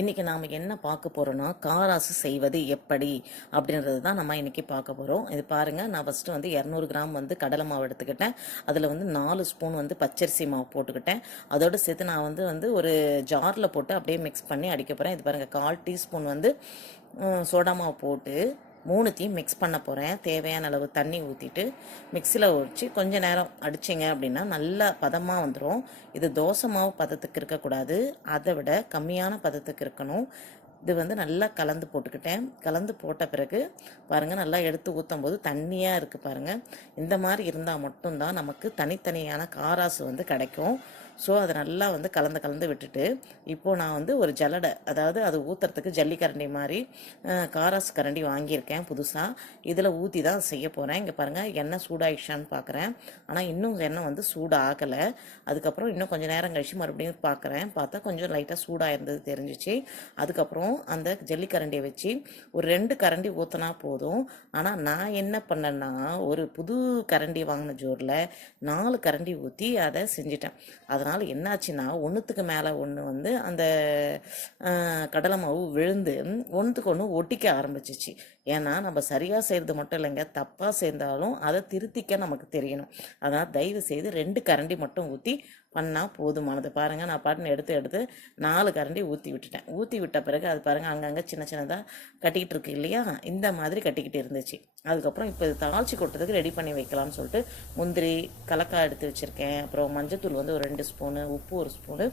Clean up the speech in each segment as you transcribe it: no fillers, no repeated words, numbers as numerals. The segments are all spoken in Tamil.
இன்றைக்கி நாம் என்ன பார்க்க போகிறோன்னா காராசு செய்வது எப்படி அப்படின்றது தான் நம்ம இன்றைக்கி பார்க்க போகிறோம். இது பாருங்கள், நான் ஃபஸ்ட்டு வந்து 200 கிராம் வந்து கடலை மாவு எடுத்துக்கிட்டேன். அதில் வந்து 4 ஸ்பூன் வந்து பச்சரிசி மாவு போட்டுக்கிட்டேன். அதோடு சேர்த்து நான் வந்து ஒரு ஜாரில் போட்டு அப்படியே மிக்ஸ் பண்ணி அடிக்க போகிறேன். இது பாருங்கள், 1/4 டீஸ்பூன் வந்து சோடா மாவு போட்டு மூணுத்தையும் மிக்ஸ் பண்ண போகிறேன். தேவையான அளவு தண்ணி ஊற்றிட்டு மிக்சியில் வச்சு கொஞ்சம் நேரம் அடிச்சிங்க அப்படின்னா நல்லா பதமாக வந்துடும். இது தோசை மாவு பதத்துக்கு இருக்கக்கூடாது, அதை விட கம்மியான பதத்துக்கு இருக்கணும். இது வந்து நல்லா கலந்து போட்டுக்கிட்டேன். கலந்து போட்ட பிறகு பாருங்கள், நல்லா எடுத்து ஊற்றும் போது தண்ணியாக இருக்குது பாருங்கள். இந்த மாதிரி இருந்தால் மட்டும்தான் நமக்கு தனித்தனியான காராசு வந்து கிடைக்கும். ஸோ அதை நல்லா வந்து கலந்து விட்டுட்டு இப்போது நான் வந்து ஒரு ஜல்லடை, அதாவது அது ஊற்றுறதுக்கு ஜல்லிக்கரண்டி மாதிரி காராசு கரண்டி வாங்கியிருக்கேன் புதுசாக. இதில் ஊற்றி தான் செய்ய போகிறேன். இங்கே பாருங்கள், எண்ணெய் சூடாகிடுச்சான்னு பார்க்குறேன். ஆனால் இன்னும் எண்ணெய் வந்து சூடாகலை. அதுக்கப்புறம் இன்னும் கொஞ்சம் நேரம் கழித்து மறுபடியும் பார்க்குறேன். பார்த்தா கொஞ்சம் லைட்டாக சூடாக இருந்தது தெரிஞ்சிச்சு. அதுக்கப்புறம் அந்த ஜல்லிக்கரண்டியை வச்சு ஒரு 2 கரண்டி ஊற்றினா போதும். ஆனால் நான் என்ன பண்ணேன்னா, ஒரு புது கரண்டி வாங்கின ஜோரில் 4 கரண்டி ஊற்றி அதை செஞ்சிட்டேன். அதனால் என்னாச்சுன்னா, ஒன்றுத்துக்கு மேலே ஒன்று வந்து அந்த கடலை மாவு விழுந்து ஒன்றுத்துக்கு ஒன்று ஒட்டிக்க ஆரம்பிச்சிச்சு. ஏன்னா நம்ம சரியாக செய்கிறது மட்டும் இல்லைங்க, தப்பாக சேர்ந்தாலும் அதை திருத்திக்க நமக்கு தெரியணும். அதனால் தயவு செய்து 2 கரண்டி மட்டும் ஊற்றி பண்ணால் போதுமானது. பாருங்கள், நான் பாட்டுன்னு எடுத்து 4 கரண்டி ஊற்றி விட்டுட்டேன். ஊற்றி விட்ட பிறகு அது பாருங்கள், அங்கங்கே சின்னதாக கட்டிக்கிட்டு இருக்கு இல்லையா, இந்த மாதிரி கட்டிக்கிட்டு இருந்துச்சு. அதுக்கப்புறம் இப்போ இது தாளிச்சு கொட்டுறதுக்கு ரெடி பண்ணி வைக்கலாம்னு சொல்லிட்டு முந்திரி, கலக்காய் எடுத்து வச்சுருக்கேன். அப்புறம் மஞ்சத்தூள் வந்து ஒரு 2 ஸ்பூனு, உப்பு 1 ஸ்பூனு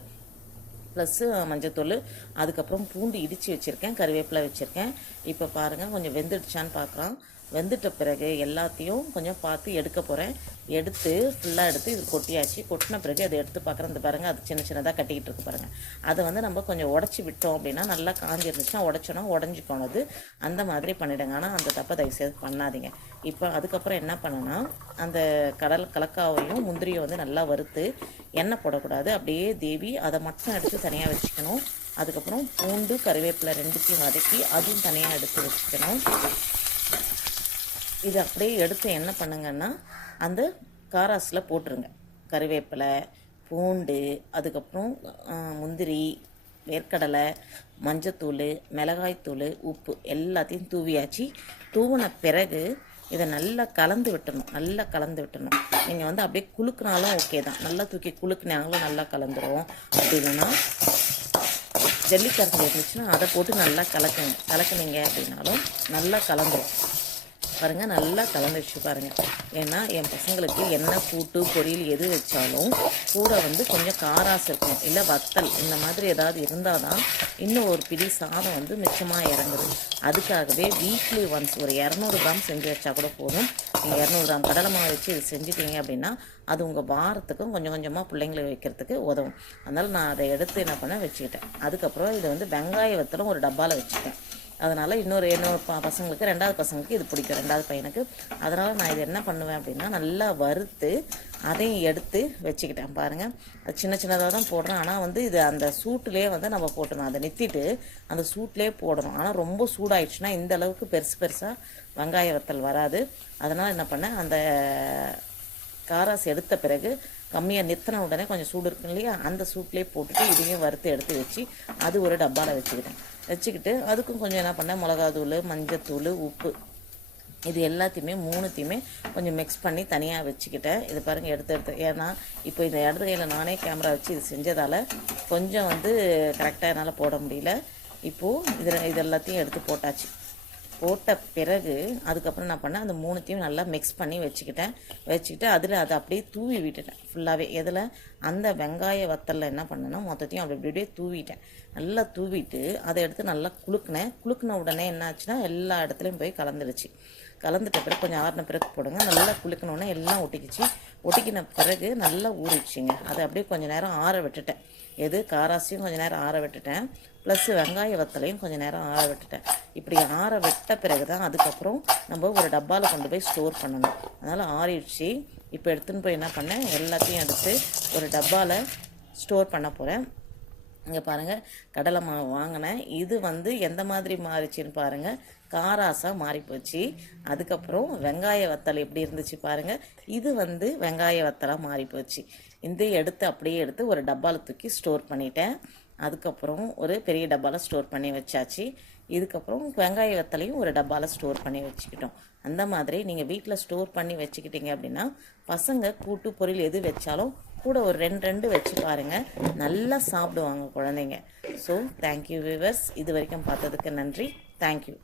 ப்ளஸ்ஸு மஞ்சத்தூள், அதுக்கப்புறம் பூண்டு இடித்து வச்சுருக்கேன், கருவேப்பிலை வச்சுருக்கேன். இப்போ பாருங்கள், கொஞ்சம் வெந்துடுச்சான்னு பார்க்கலாம். வெந்துட்ட பிறகு எல்லாத்தையும் கொஞ்சம் பார்த்து எடுக்க போகிறேன். எடுத்து ஃபுல்லாக எடுத்து இது கொட்டியாச்சு. கொட்டின பிறகு அதை எடுத்து பார்க்குறேன். இந்த பாருங்கள், அது சின்னதாக கட்டிக்கிட்டு இருக்கு பாருங்கள். அதை வந்து நம்ம கொஞ்சம் உடச்சி விட்டோம் அப்படின்னா நல்லா காஞ்சி இருந்துச்சுன்னா உடச்சோன்னா உடஞ்சி போனது அந்த மாதிரி பண்ணிவிடுங்க. ஆனால் அந்த தப்பை தயவுசெய்து பண்ணாதீங்க. இப்போ அதுக்கப்புறம் என்ன பண்ணேன்னா, அந்த கலக்காவையும் முந்திரியை வந்து நல்லா வறுத்து, எண்ணெய் போடக்கூடாது, அப்படியே தேவி அதை மட்டும் எடுத்து தனியாக வச்சுக்கணும். அதுக்கப்புறம் பூண்டு, கருவேப்பிலை 2த்தையும் வதக்கி அதையும் தனியாக எடுத்து வச்சுக்கணும். இது அப்படியே எடுத்து என்ன பண்ணுங்கன்னா, அந்த காராஸில் போட்டுருங்க. கருவேப்பிலை, பூண்டு, அதுக்கப்புறம் முந்திரி, வேர்க்கடலை, மஞ்சத்தூள், மிளகாய்த்தூள், உப்பு எல்லாத்தையும் தூவியாச்சு. தூவின பிறகு இதை நல்லா கலந்து விட்டணும். நீங்கள் வந்து அப்படியே குலுக்குனாலும் ஓகே தான். நல்லா தூக்கி குலுக்குனாங்களும் நல்லா கலந்துரும். அப்படி இல்லைன்னா ஜல்லிக்கரண்டி இருந்துச்சுன்னா அதை போட்டு நல்லா கலக்குனீங்க அப்படின்னாலும் நல்லா கலந்துரும். பாருங்கள், நல்லா கலந்துச்சு பாருங்கள். ஏன்னா என் பசங்களுக்கு என்ன கூட்டு பொரியல் எது வச்சாலும் கூட வந்து கொஞ்சம் காராசு இருக்கும், இல்லை வத்தல் இந்த மாதிரி ஏதாவது இருந்தால் தான் இன்னும் ஒரு பிடி சாதம் வந்து மிச்சமாக இறங்குது. அதுக்காகவே வீக்லி ஒன்ஸ் ஒரு 200 கிராம் செஞ்சு வச்சா கூட போதும். நீங்கள் 200 கிராம் கடலை மாவு வச்சு இது செஞ்சுட்டீங்க அப்படின்னா அது உங்கள் வாரத்துக்கும் கொஞ்சம் கொஞ்சமாக பிள்ளைங்களை வைக்கிறதுக்கு உதவும். அதனால் நான் அதை எடுத்து என்ன பண்ண வச்சுக்கிட்டேன். அதுக்கப்புறம் இதை வந்து வெங்காய வத்தலும் ஒரு டப்பாவில் வச்சுட்டேன். அதனால் இன்னொரு பசங்களுக்கு, 2வது பசங்களுக்கு இது பிடிக்கும், 2வது பையனுக்கு. அதனால் நான் இது என்ன பண்ணுவேன் அப்படின்னா, நல்லா வறுத்து அதையும் எடுத்து வச்சுக்கிட்டேன். பாருங்கள், அது சின்னதாக தான் போடுறேன். ஆனால் வந்து இது அந்த சூட்டுலேயே வந்து நம்ம போட்டணும். அதை நிறுத்திட்டு அந்த சூட்லேயே போடணும். ஆனால் ரொம்ப சூடாயிடுச்சுன்னா இந்த அளவுக்கு பெருசாக வெங்காய வத்தல் வராது. அதனால் என்ன பண்ணேன், அந்த காராஸ் எடுத்த பிறகு கம்மியாக நிறுத்தின உடனே கொஞ்சம் சூடு இருக்கும் இல்லையா, அந்த சூட்லேயே போட்டுட்டு இதையும் வறுத்து எடுத்து வச்சு அது ஒரு டப்பாவில் வச்சுக்கிட்டு அதுக்கும் கொஞ்சம் என்ன பண்ணேன், மிளகாத்தூள், மஞ்சத்தூள், உப்பு இது எல்லாத்தையுமே 3த்தையுமே கொஞ்சம் மிக்ஸ் பண்ணி தனியாக வச்சுக்கிட்டேன். இது பாருங்கள், எடுத்து ஏன்னா இப்போ இந்த இடத்து கையில் நானே கேமரா வச்சு இது செஞ்சதால் கொஞ்சம் வந்து கரெக்டாக என்னால் போட முடியல. இப்போது இது எல்லாத்தையும் எடுத்து போட்ட பிறகு அதுக்கப்புறம் என்ன பண்ணேன், அந்த 3த்தையும் நல்லா மிக்ஸ் பண்ணி வச்சுக்கிட்டு அதில் அதை அப்படியே தூவி விட்டுட்டேன் ஃபுல்லாகவே. எதில், அந்த வெங்காய வத்தலில் என்ன பண்ணேன்னா மொத்தத்தையும் அப்படியே தூவிட்டேன். நல்லா தூவிட்டு அதை எடுத்து நல்லா குலுக்குன உடனே என்ன ஆச்சுன்னா எல்லா இடத்துலையும் போய் கலந்துட்ட பிறகு கொஞ்சம் ஆறின பிறகு போடுங்க. நல்லா குலுக்கினோடனே எல்லாம் ஒட்டிக்கின பிறகு நல்லா ஊறிடுச்சிங்க. அதை அப்படியே கொஞ்சம் நேரம் ஆற விட்டுட்டேன். காராசியும் கொஞ்சம் நேரம் ஆற விட்டுட்டேன், ப்ளஸ் வெங்காய வத்தலையும் கொஞ்சம் நேரம் ஆற விட்டுட்டேன். இப்படி ஆற விட்ட பிறகு தான் அதுக்கப்புறம் நம்ம ஒரு டப்பாவில் கொண்டு போய் ஸ்டோர் பண்ணணும். அதனால் ஆறிடுச்சு. இப்போ எடுத்துன்னு போய் என்ன பண்ணேன், எல்லாத்தையும் எடுத்து ஒரு டப்பாவில் ஸ்டோர் பண்ண போகிறேன். இங்கே பாருங்கள், கடலை மாவு வாங்கினேன். இது வந்து எந்த மாதிரி மாறிச்சின்னு பாருங்கள், காராசாக மாறி போச்சு. அதுக்கப்புறம் வெங்காய வத்தல் எப்படி இருந்துச்சு பாருங்கள், இது வந்து வெங்காய வத்தலாக மாறி போச்சு. இந்த அப்படியே எடுத்து ஒரு டப்பாவில் தூக்கி ஸ்டோர் பண்ணிட்டேன். அதுக்கப்புறம் ஒரு பெரிய டப்பாவில் ஸ்டோர் பண்ணி வச்சாச்சு. இதுக்கப்புறம் வெங்காய வத்தலையும் ஒரு டப்பாவில் ஸ்டோர் பண்ணி வச்சுக்கிட்டோம். அந்த மாதிரி நீங்கள் வீட்டில் ஸ்டோர் பண்ணி வச்சுக்கிட்டீங்க அப்படின்னா பசங்க கூட்டு பொரியல் எது வச்சாலும் கூட ஒரு 2 வச்சு பாருங்கள், நல்லா சாப்பிடுவாங்க குழந்தைங்க. ஸோ தேங்க்யூ வியூவர்ஸ், இது வரைக்கும் பார்த்ததுக்கு நன்றி. தேங்க்யூ.